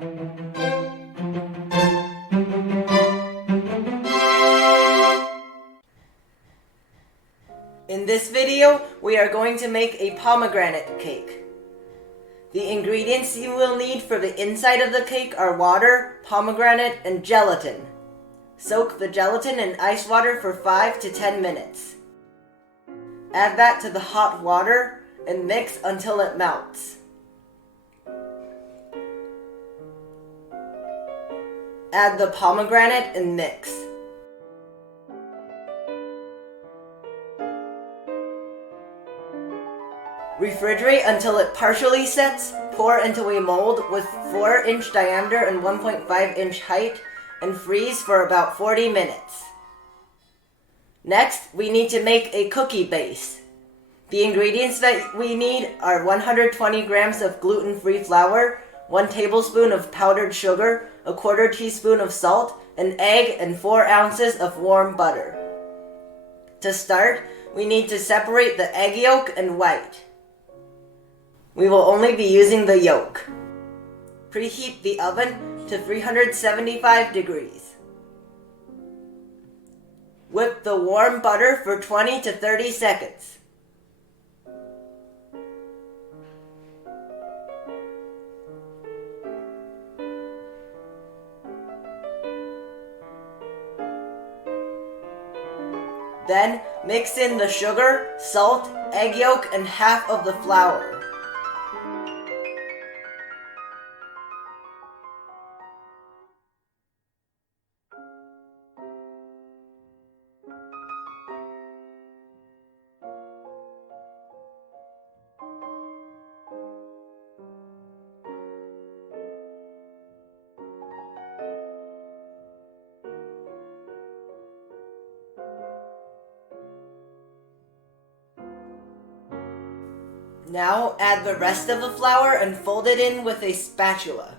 In this video, we are going to make a pomegranate cake. The ingredients you will need for the inside of the cake are water, pomegranate, and gelatin. Soak the gelatin in ice water for 5 to 10 minutes. Add that to the hot water and mix until it melts. Add the pomegranate and mix. Refrigerate until it partially sets. Pour into a mold with 4-inch diameter and 1.5-inch height and freeze for about 40 minutes. Next, we need to make a cookie base. The ingredients that we need are 120 grams of gluten-free flour, 1 tablespoon of powdered sugar, a 1/4 teaspoon of salt, an egg, and 4 ounces of warm butter. To start, we need to separate the egg yolk and white. We will only be using the yolk. Preheat the oven to 375 degrees. Whip the warm butter for 20 to 30 seconds. Then mix in the sugar, salt, egg yolk, and half of the flour. Now add the rest of the flour and fold it in with a spatula.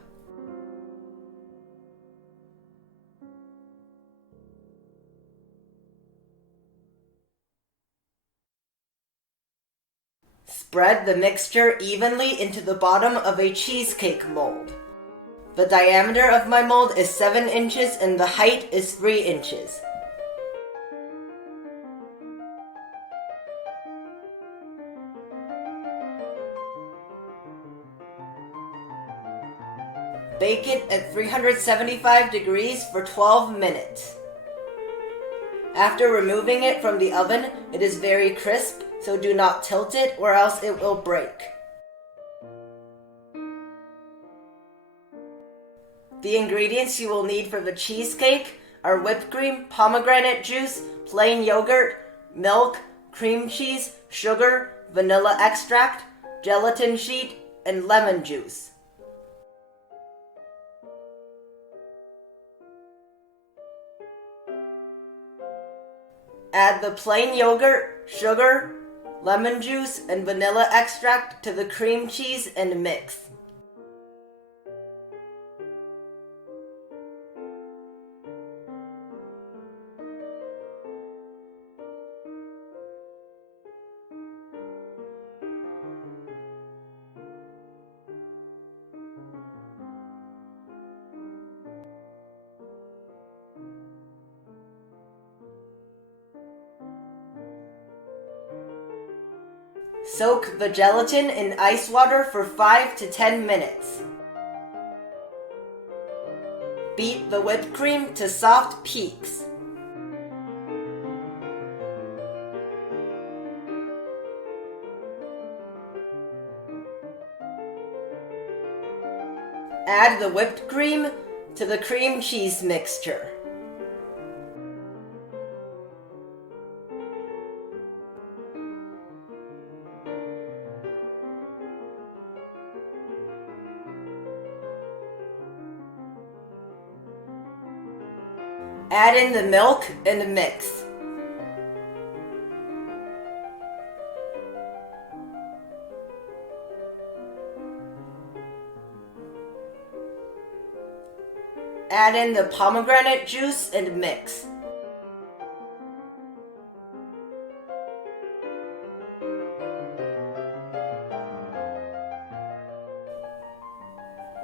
Spread the mixture evenly into the bottom of a cheesecake mold. The diameter of my mold is 7 inches and the height is 3 inches. Bake it at 375 degrees for 12 minutes. After removing it from the oven, it is very crisp, so do not tilt it or else it will break. The ingredients you will need for the cheesecake are whipped cream, pomegranate juice, plain yogurt, milk, cream cheese, sugar, vanilla extract, gelatin sheet, and lemon juice. Add the plain yogurt, sugar, lemon juice, and vanilla extract to the cream cheese and mix. Soak the gelatin in ice water for 5 to 10 minutes. Beat the whipped cream to soft peaks. Add the whipped cream to the cream cheese mixture. Add in the milk and mix. Add in the pomegranate juice and mix.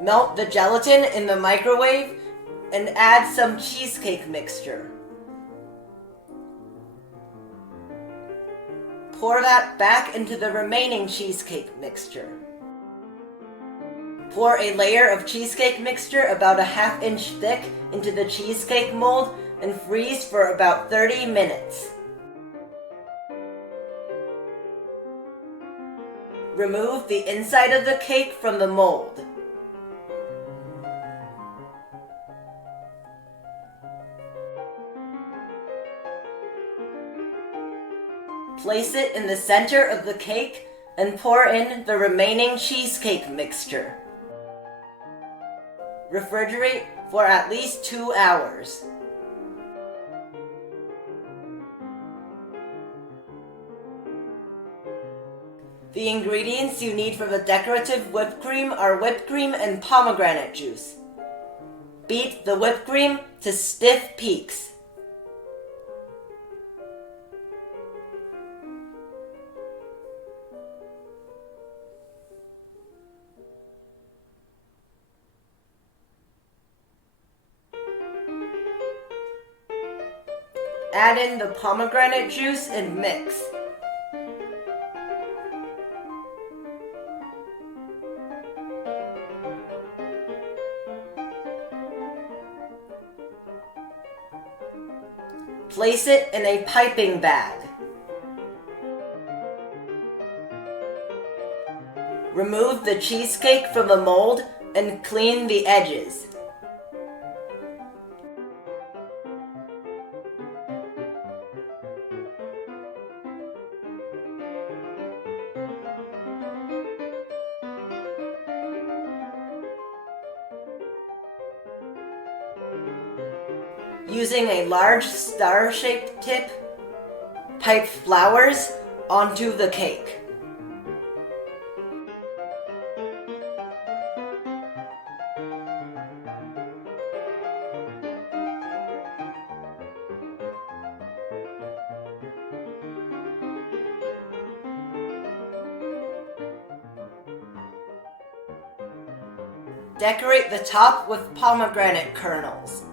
Melt the gelatin in the microwave and add some cheesecake mixture. Pour that back into the remaining cheesecake mixture. Pour a layer of cheesecake mixture about a ½ inch thick into the cheesecake mold and freeze for about 30 minutes. Remove the inside of the cake from the mold. Place it in the center of the cake and pour in the remaining cheesecake mixture. Refrigerate for at least 2 hours. The ingredients you need for the decorative whipped cream are whipped cream and pomegranate juice. Beat the whipped cream to stiff peaks. Add in the pomegranate juice and mix. Place it in a piping bag. Remove the cheesecake from the mold and clean the edges. Using a large star-shaped tip, pipe flowers onto the cake. Decorate the top with pomegranate kernels.